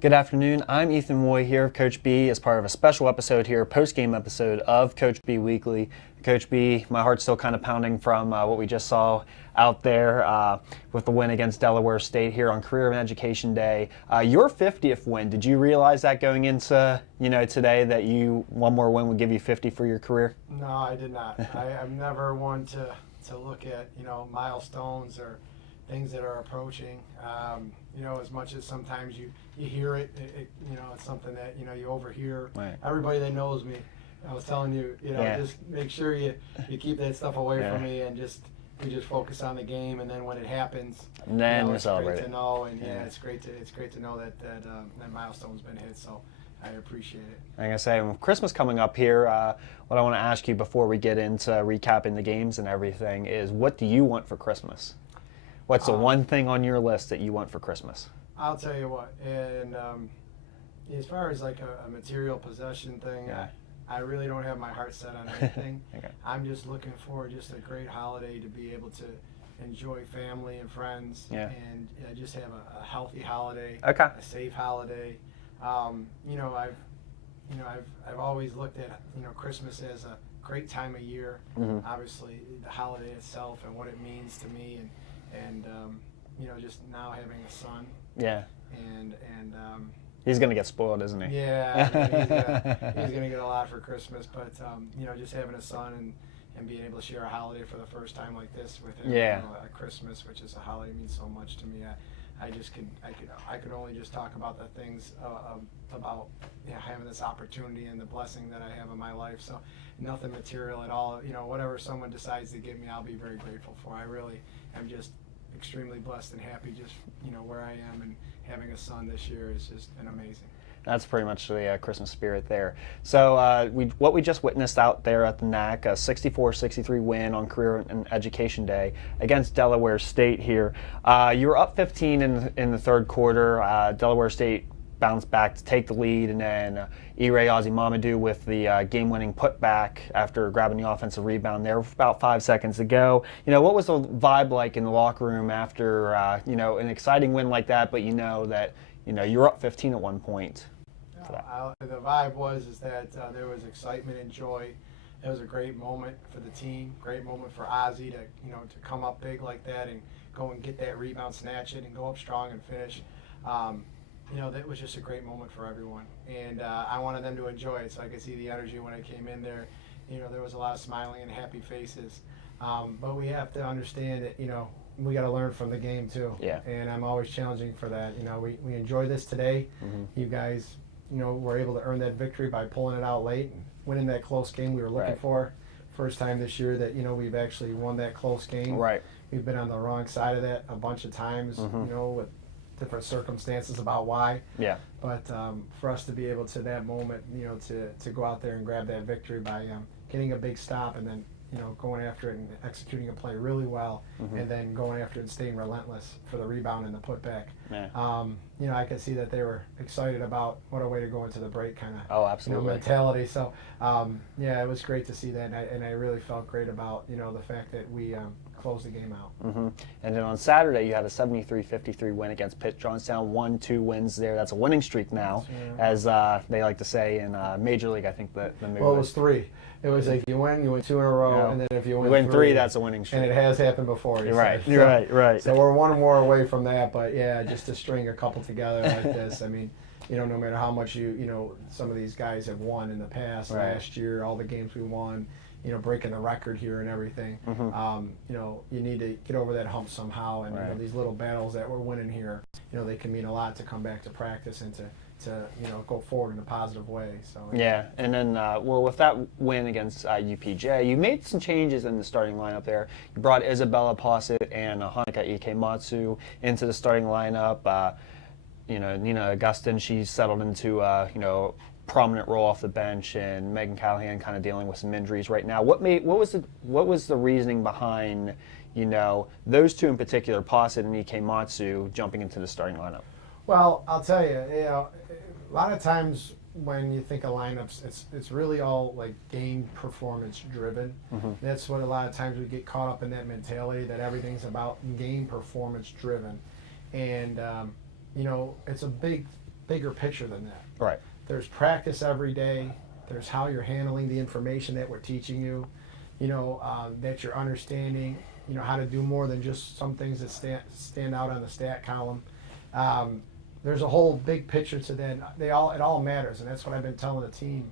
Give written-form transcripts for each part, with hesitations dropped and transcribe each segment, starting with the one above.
Good afternoon. I'm Ethan Moy here of Coach B as part of a special episode here, post-game episode of Coach B Weekly. Coach B, my heart's still kind of pounding from what we just saw out there with the win against Delaware State here on Career and Education Day. Your 50th win, did you realize that going into today that one more win would give you 50 for your career? No, I did not. I'm never one to look at milestones or things that are approaching. As much as sometimes you hear it, it's something that you overhear. Right. Everybody that knows me, I was telling you, just make sure you keep that stuff away from me, and we just focus on the game. And then when it happens, and then it's celebrate great it. to know. And it's great to know that milestone's been hit. So I appreciate it. Like I say, with Christmas coming up here, what I want to ask you before we get into recapping the games and everything is, what do you want for Christmas? What's the one thing on your list that you want for Christmas? I'll tell you what, and as far as like a material possession thing, I really don't have my heart set on anything. Okay. I'm just looking for just a great holiday to be able to enjoy family and friends, and just have a healthy holiday, a safe holiday. I've always looked at Christmas as a great time of year. Mm-hmm. Obviously, the holiday itself and what it means to me, and just now having a son. Yeah. And he's gonna get spoiled, isn't he? Yeah, he's gonna get a lot for Christmas, but just having a son and being able to share a holiday for the first time like this with him. At Christmas, which is a holiday, means so much to me. I could only just talk about the things about having this opportunity and the blessing that I have in my life. So nothing material at all. Whatever someone decides to give me, I'll be very grateful for. I really am just extremely blessed and happy just where I am, and having a son this year is just an amazing. That's pretty much the Christmas spirit there. So what we just witnessed out there at the NAC, a 64-63 win on Career and Education Day against Delaware State here. You were up 15 in the third quarter. Delaware State bounced back to take the lead, and then E-Ray Mamadou with the game-winning putback after grabbing the offensive rebound there with about 5 seconds to go. What was the vibe like in the locker room after an exciting win like that, but that you were up 15 at one point? The vibe was that there was excitement and joy. It was a great moment for the team, great moment for Ozzie to come up big like that and go and get that rebound, snatch it, and go up strong and finish. That was just a great moment for everyone, and I wanted them to enjoy it, so I could see the energy when I came in there. There was a lot of smiling and happy faces, but we have to understand that we got to learn from the game too. Yeah. And I'm always challenging for that. We enjoy this today. Mm-hmm. You guys, were able to earn that victory by pulling it out late and winning that close game we were looking for. First time this year that we've actually won that close game. Right. We've been on the wrong side of that a bunch of times. Mm-hmm. With different circumstances about why. Yeah. But for us to be able to that moment, to go out there and grab that victory by getting a big stop and then going after it and executing a play really well, mm-hmm. and then going after it and staying relentless for the rebound and the putback. Yeah. I could see that they were excited about what a way to go into the break kind of mentality. So, it was great to see that, and I really felt great about the fact that we closed the game out. Mm-hmm. And then on Saturday, you had a 73-53 win against Pitt Johnstown. 1-2 wins there. That's a winning streak now, as they like to say in Major League. I think the move. Well, it was 3. It was like you win 2 in a row, and then if you win 3, that's a winning streak. And it has happened before. You're right. You're right. So we're one more away from that, but just to string a couple together like this, I mean, no matter how much some of these guys have won in the past, last year, all the games we won, breaking the record here and everything, mm-hmm. You need to get over that hump somehow, and these little battles that we're winning here, they can mean a lot to come back to practice and to go forward in a positive way. So and then with that win against UPJ, you made some changes in the starting lineup there. You brought Isabella Posset and Hanukkah Ikematsu into the starting lineup. Nina Augustin, she's settled into prominent role off the bench, and Megan Callahan kind of dealing with some injuries right now. What was the reasoning behind those two in particular, Posset and Ikematsu, jumping into the starting lineup? Well, I'll tell you, a lot of times when you think of lineups, it's really all like game performance driven. Mm-hmm. That's what a lot of times we get caught up in, that mentality that everything's about game performance driven, and it's a big bigger picture than that. Right. There's practice every day. There's how you're handling the information that we're teaching you, that you're understanding, how to do more than just some things that stand out on the stat column. There's a whole big picture to that. It all matters, and that's what I've been telling the team.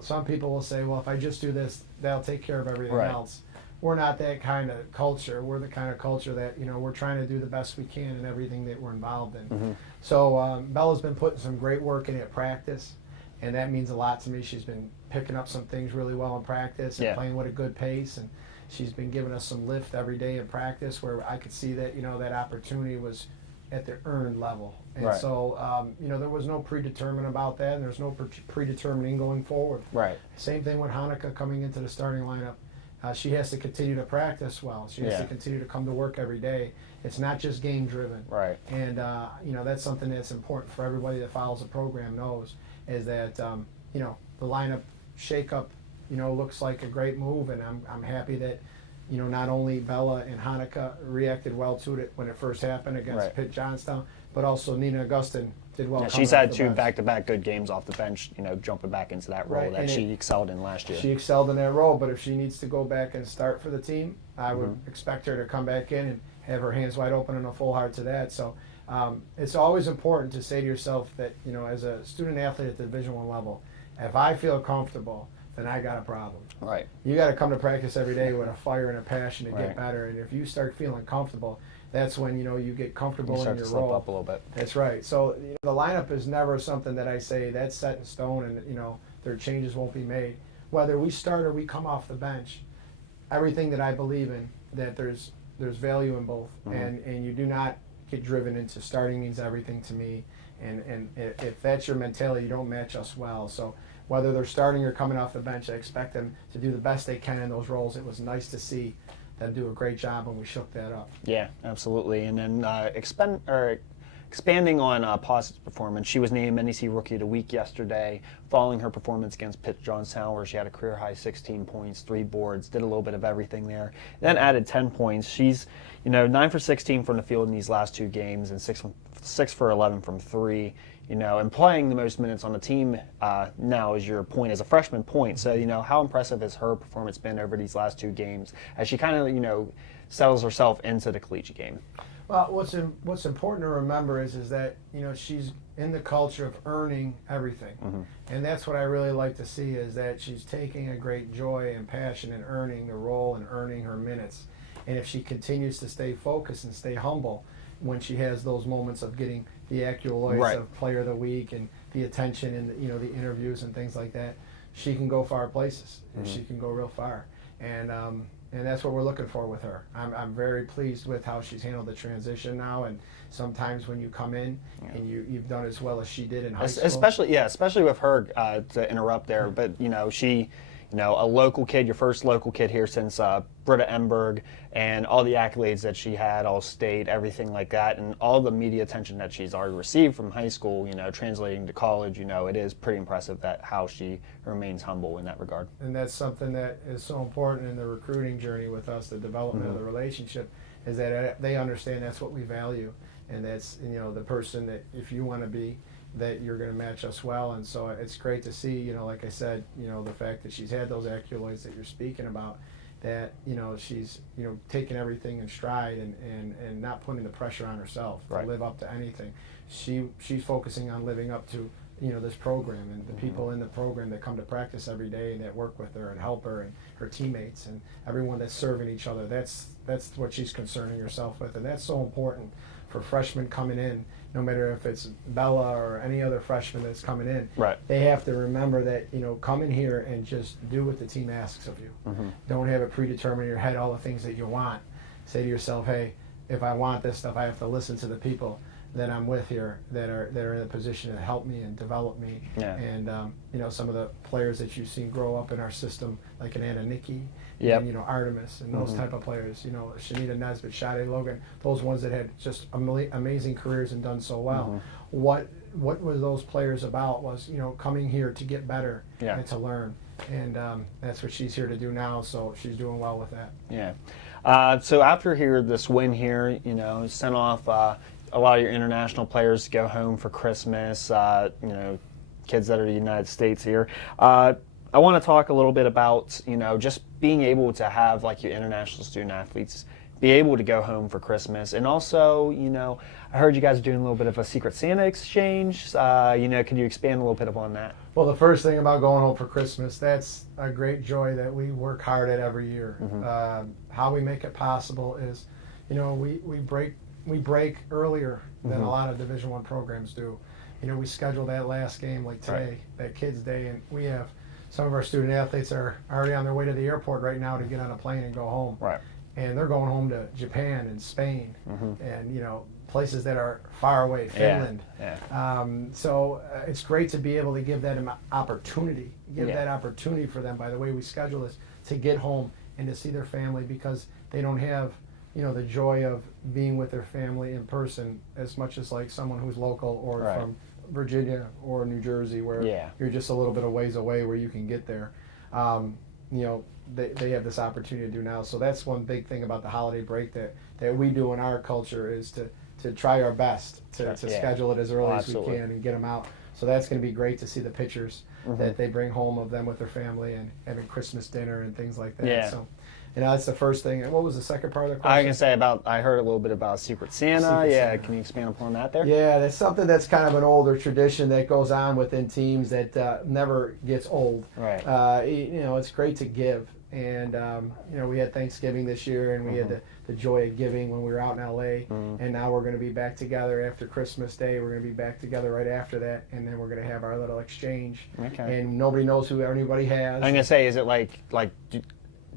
Some people will say, well, if I just do this, that'll take care of everything else. We're not that kind of culture. We're the kind of culture that, we're trying to do the best we can in everything that we're involved in. Mm-hmm. So Bella's been putting some great work in at practice, and that means a lot to me. She's been picking up some things really well in practice and playing with a good pace, and she's been giving us some lift every day in practice where I could see that, that opportunity was at the earned level. And so, there was no predetermined about that, and there's no predetermining going forward. Right. Same thing with Hanukkah coming into the starting lineup. She has to continue to practice well. She has to continue to come to work every day. It's not just game driven. Right. And that's something that's important for everybody that follows the program knows, is that the lineup shakeup looks like a great move, and I'm happy that not only Bella and Hanukkah reacted well to it when it first happened against Pitt Johnstown, but also Nina Augustin did well. Yeah, she's had two back-to-back good games off the bench, jumping back into that role that she excelled in last year. She excelled in that role, but if she needs to go back and start for the team, I would expect her to come back in and have her hands wide open and a full heart to that. So it's always important to say to yourself that, as a student athlete at the Division I level, if I feel comfortable, then I got a problem. Right. You got to come to practice every day with a fire and a passion to get better. And if you start feeling comfortable, that's when you get comfortable in your role. Up a little bit. That's right. So the lineup is never something that I say that's set in stone and their changes won't be made. Whether we start or we come off the bench, everything that I believe in, that there's value in both, and you do not get driven into starting means everything to me. And if that's your mentality, you don't match us well. So whether they're starting or coming off the bench, I expect them to do the best they can in those roles. It was nice to see them do a great job when we shook that up. Yeah, absolutely. And then expanding on Pause's performance, she was named NEC Rookie of the Week yesterday, following her performance against Pitt Johnstown, where she had a career-high 16 points, 3 boards, did a little bit of everything there. Then added 10 points. She's 9 for 16 from the field in these last 2 games, and 6 for 11 from 3. And playing the most minutes on the team now is your point as a freshman point. So, how impressive has her performance been over these last 2 games as she kind of, settles herself into the collegiate game? Well, what's important to remember is that, she's in the culture of earning everything. And that's what I really like to see, is that she's taking a great joy and passion in earning the role and earning her minutes. And if she continues to stay focused and stay humble when she has those moments of getting the accolades of Player of the Week and the attention and the interviews and things like that, she can go far places. And she can go real far. And that's what we're looking for with her. I'm very pleased with how she's handled the transition now. And sometimes when you come in and you've done as well as she did in high school, especially with her, to interrupt there, but she. A local kid, your first local kid here since Britta Emberg, and all the accolades that she had, all state, everything like that, and all the media attention that she's already received from high school, translating to college, it is pretty impressive that how she remains humble in that regard. And that's something that is so important in the recruiting journey with us, the development of the relationship, is that they understand that's what we value, and that's, the person that if you want to be, that you're going to match us well. And so it's great to see, like I said, the fact that she's had those accolades that you're speaking about, that, she's, taking everything in stride and not putting the pressure on herself to live up to anything. She's focusing on living up to, this program and the people in the program that come to practice every day and that work with her and help her and her teammates and everyone that's serving each other. That's what she's concerning herself with. And that's so important for freshmen coming in, no matter if it's Bella or any other freshman that's coming in. They have to remember that, come in here and just do what the team asks of you. Don't have it predetermined in your head, all the things that you want. Say to yourself, hey, if I want this stuff, I have to listen to the people that I'm with here that are in a position to help me and develop me. And some of the players that you've seen grow up in our system, like an Anna Nicky, and Artemis, and those type of players. Shanita Nesbitt, Sade Logan, those ones that had just amazing careers and done so well. What were those players about? Was coming here to get better and to learn. And that's what she's here to do now. So she's doing well with that. So after this win here, sent off a lot of your international players go home for Christmas. Kids that are in the United States here. I want to talk a little bit about just being able to have like your international student athletes be able to go home for Christmas, and also I heard you guys are doing a little bit of a Secret Santa exchange. Can you expand a little bit upon that? Well, the first thing about going home for Christmas, that's a great joy that we work hard at every year. Mm-hmm. How we make it possible is, we break earlier than a lot of Division I programs do. We schedule that last game like today, that Kids Day, and we have some of our student athletes are already on their way to the airport right now to get on a plane and go home. Right. And they're going home to Japan and Spain, and places that are far away, Finland. So it's great to be able to give that opportunity, that opportunity for them by the way we schedule this to get home and to see their family, because they don't have the joy of being with their family in person as much as like someone who's local or from Virginia or New Jersey, where you're just a little bit of ways away where you can get there. They have this opportunity to do now. So that's one big thing about the holiday break that we do in our culture is to try our best to schedule it as early as we can and get them out. So that's going to be great to see the pictures that they bring home of them with their family and having Christmas dinner and things like that. Yeah. So, that's the first thing. And what was the second part of the question? I was going to say I heard a little bit about Secret Santa. Santa. Can you expand upon that there? Yeah, that's something that's kind of an older tradition that goes on within teams that never gets old. Right. It's great to give. And, we had Thanksgiving this year, and we had the joy of giving when we were out in L.A., and now we're going to be back together after Christmas Day. We're going to be back together right after that, and then we're going to have our little exchange. Okay. And nobody knows who anybody has. I'm going to say, is it like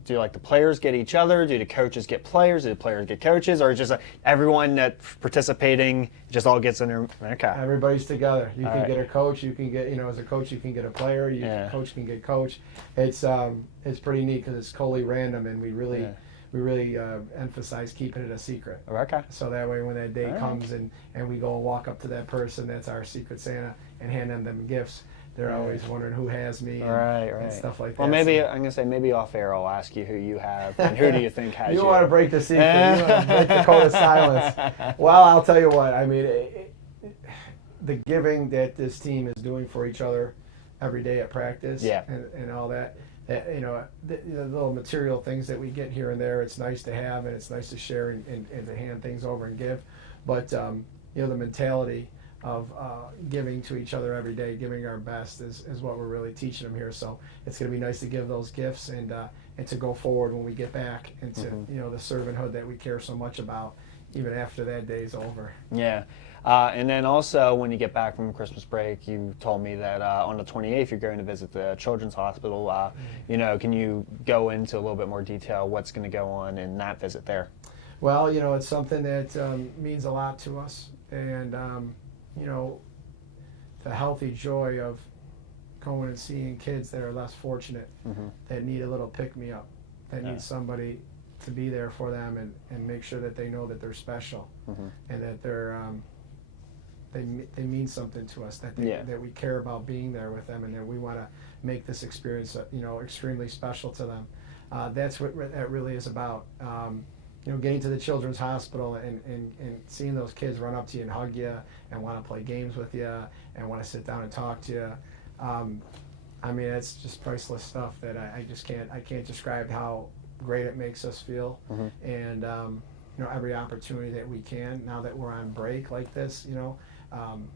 do like the players get each other? Do the coaches get players? Do the players get coaches? Or just everyone that's participating just all gets in there? Okay. Everybody's together. You can get a coach. You can get, as a coach, you can get a player. Coach can get coach. It's pretty neat because it's totally random, and we really emphasize keeping it a secret. Okay. So that way when that day comes and we go and walk up to that person that's our Secret Santa and hand them gifts, they're always wondering who has me and stuff like that. Well, maybe I'm going to say maybe off air I'll ask you who you have and who do you think has you. You want to break the secret. You want to break the code of silence. Well, I'll tell you what. I mean, the giving that this team is doing for each other every day at practice and all that, the little material things that we get here and there, it's nice to have and it's nice to share and to hand things over and give. But, the mentality of giving to each other every day, giving our best is what we're really teaching them here. So it's going to be nice to give those gifts and to go forward when we get back into the servanthood that we care so much about, even after that day is over. Yeah. And then also when you get back from Christmas break, you told me that on the 28th you're going to visit the Children's Hospital. Can you go into a little bit more detail what's going to go on in that visit there? Well, it's something that means a lot to us, and the healthy joy of going and seeing kids that are less fortunate, that need a little pick-me-up, that need somebody to be there for them and make sure that they know that they're special and that they mean something to us, that that we care about being there with them, and that we want to make this experience extremely special to them. That's what that really is about. Getting to the Children's Hospital and seeing those kids run up to you and hug you and want to play games with you and want to sit down and talk to you. I mean, it's just priceless stuff that I can't describe how great it makes us feel. And every opportunity that we can, now that we're on break like this,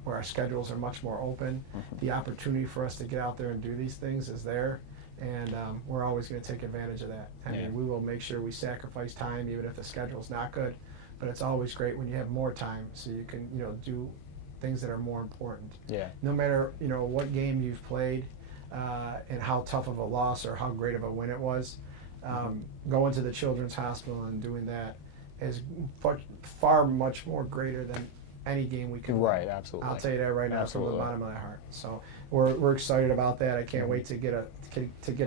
where our schedules are much more open, the opportunity for us to get out there and do these things is there. And we're always going to take advantage of that. I mean, we will make sure we sacrifice time, even if the schedule's not good. But it's always great when you have more time, so you can, do things that are more important. Yeah. No matter, what game you've played, and how tough of a loss or how great of a win it was, going to the Children's Hospital and doing that is far much more greater than any game we can win. Right, absolutely. I'll tell you that right now from the bottom of my heart. So we're excited about that. I can't wait to get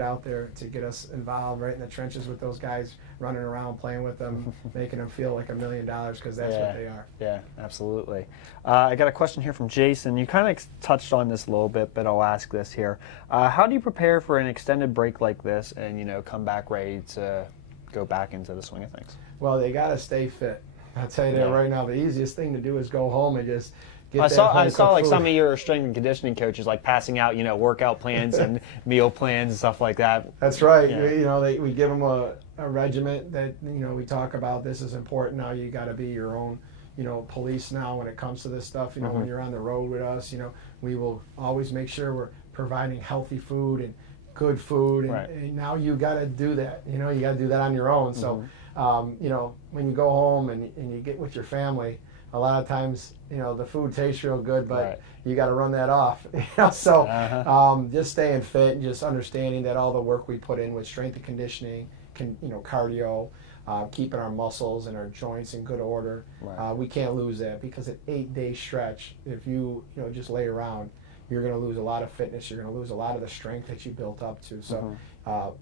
out there, to get us involved right in the trenches with those guys, running around, playing with them, making them feel like $1 million, because that's what they are. Yeah, absolutely. I got a question here from Jason. You kind of touched on this a little bit, but I'll ask this here. How do you prepare for an extended break like this and come back ready to go back into the swing of things? Well, they got to stay fit. I'll tell you that right now, the easiest thing to do is go home and just get I that saw like food. some of your strength and conditioning coaches like passing out, workout plans and meal plans and stuff like that. That's right. Yeah. We give them a regiment that, we talk about this is important. Now you got to be your own, police now when it comes to this stuff. When you're on the road with us, we will always make sure we're providing healthy food and good food. And now you got to do that. You got to do that on your own. So, when you go home and you get with your family, a lot of times, the food tastes real good, but you got to run that off. So just staying fit and just understanding that all the work we put in with strength and conditioning, cardio, keeping our muscles and our joints in good order, we can't lose that, because an 8-day stretch, if you just lay around, you're going to lose a lot of fitness. You're going to lose a lot of the strength that you built up to. So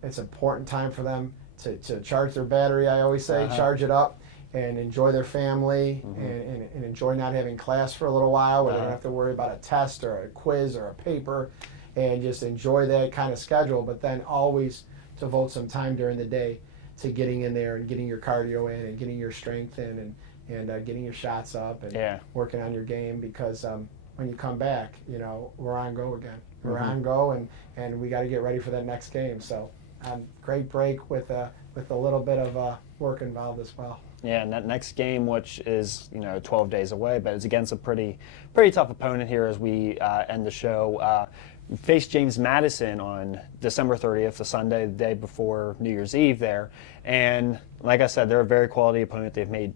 it's an important time for them to charge their battery. I always say, charge it up. And enjoy their family, and enjoy not having class for a little while, where they don't have to worry about a test or a quiz or a paper, and just enjoy that kind of schedule. But then always devote some time during the day to getting in there and getting your cardio in and getting your strength in and getting your shots up and working on your game, because when you come back, we're on go again. We're on go, and we got to get ready for that next game. So great break with a little bit of work involved as well. Yeah, and that next game, which is 12 days away, but it's against a pretty tough opponent here as we end the show. We faced James Madison on December 30th, the Sunday, the day before New Year's Eve there. And like I said, they're a very quality opponent. They've made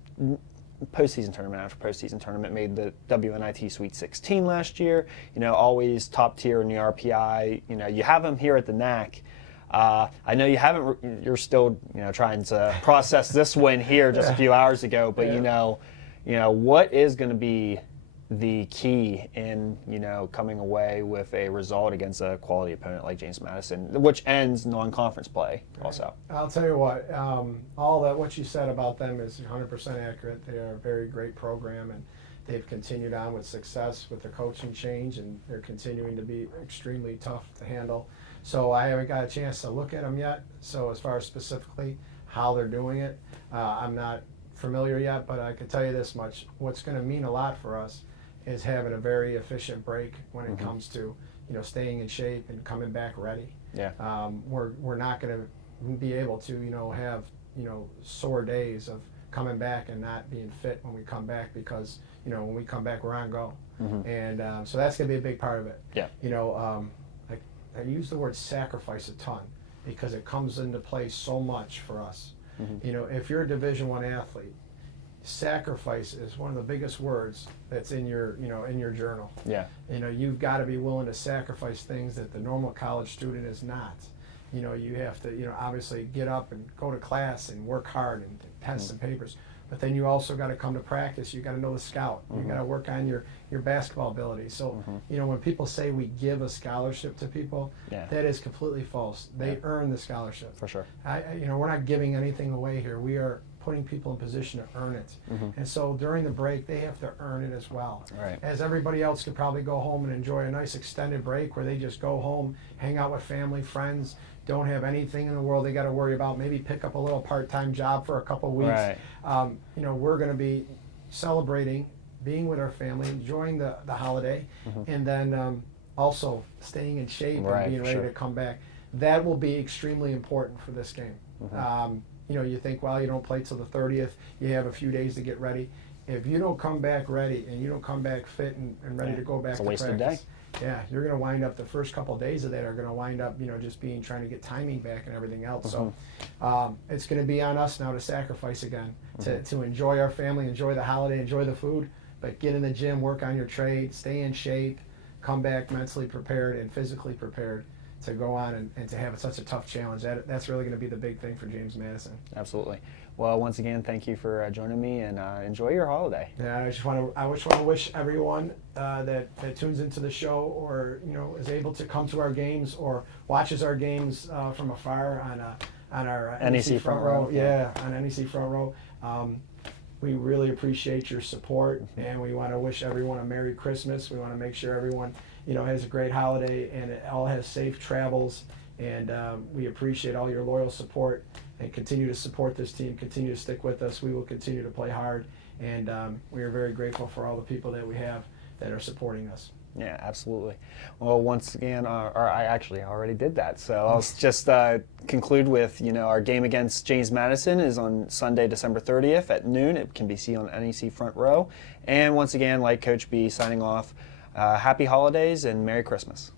postseason tournament after postseason tournament, made the WNIT Sweet 16 last year. Always top tier in the RPI. You have them here at the NAC. I know you haven't. You're still, trying to process this win here just a few hours ago. But what is going to be the key in coming away with a result against a quality opponent like James Madison, which ends non-conference play also. I'll tell you what. All that what you said about them is 100% accurate. They are a very great program, and they've continued on with success with the coaching change, and they're continuing to be extremely tough to handle. So I haven't got a chance to look at them yet. So as far as specifically how they're doing it, I'm not familiar yet, but I can tell you this much. What's going to mean a lot for us is having a very efficient break when it comes to, staying in shape and coming back ready. Yeah. We're not going to be able to, have, sore days of coming back and not being fit when we come back, because, when we come back, we're on go. And so that's going to be a big part of it. Yeah. I use the word sacrifice a ton, because it comes into play so much for us. If you're a Division I athlete, sacrifice is one of the biggest words that's in your journal. Yeah. You've got to be willing to sacrifice things that the normal college student is not. You have to, obviously get up and go to class and work hard and test some papers. But then you also got to come to practice. You got to know the scout. You got to work on your basketball ability. So, when people say we give a scholarship to people, that is completely false. They earn the scholarship. For sure. We're not giving anything away here. We are putting people in position to earn it. And so during the break, they have to earn it as well. Right. As everybody else could probably go home and enjoy a nice extended break where they just go home, hang out with family, friends, don't have anything in the world they got to worry about, maybe pick up a little part-time job for a couple weeks. Right. We're going to be celebrating, being with our family, enjoying the holiday, and then also staying in shape and being ready to come back. That will be extremely important for this game. You think, well, you don't play till the 30th, you have a few days to get ready. If you don't come back ready and you don't come back fit and ready to go back to practice, day. Yeah, you're going to wind up, the first couple of days of that are going to wind up, just trying to get timing back and everything else. So it's going to be on us now to sacrifice again, to enjoy our family, enjoy the holiday, enjoy the food, but get in the gym, work on your trade, stay in shape, come back mentally prepared and physically prepared to go on and to have such a tough challenge. That's really going to be the big thing for James Madison. Absolutely. Well, once again, thank you for joining me, and enjoy your holiday. Yeah, I just want to wish everyone that tunes into the show, or is able to come to our games or watches our games from afar on our NEC front row. Yeah, on NEC front row. We really appreciate your support, and we want to wish everyone a Merry Christmas. We want to make sure everyone has a great holiday and it all has safe travels. And we appreciate all your loyal support, and continue to support this team. Continue to stick with us. We will continue to play hard and we are very grateful for all the people that we have that are supporting us. Yeah, absolutely. Well, once again, I actually already did that. So I'll just conclude with, our game against James Madison is on Sunday, December 30th at noon. It can be seen on NEC Front Row. And once again, like Coach B, signing off, happy holidays and Merry Christmas.